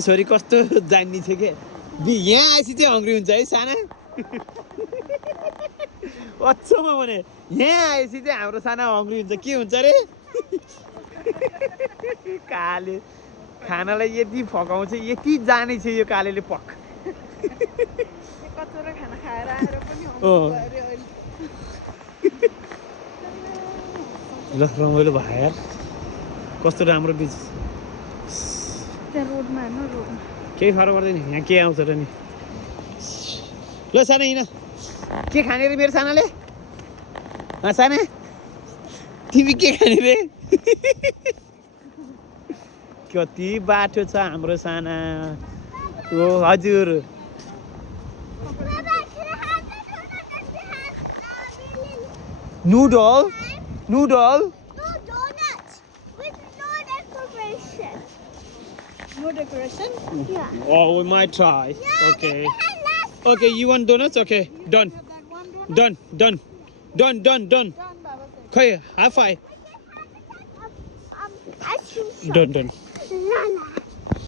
छोरी कस्तो जान्ने थियो के यहाँ आएपछि चाहिँ हङ्ग्री हुन्छ है साना अच्छोमा भने यहाँ आएपछि चाहिँ हाम्रो साना हङ्ग्री हुन्छ के हुन्छ अरे काले खानालाई यति फकाउँछ यति जाने छ यो कालेले पक ल रमाइलो भयो यार कस्तो राम्रो बिच केही फरक पर्दैन यहाँ के आउँछ र नि ल साना हिँड के खाने रे मेरो सानाले साना तिमी के खाने रे कति बाटो छ हाम्रो साना ओ हजुर noodle noodle No decoration? Yeah. Oh, we might try. Yeah, okay. Okay, you want donuts? Okay, done. Done, done. Done, done, done. Okay, high five. Done, done.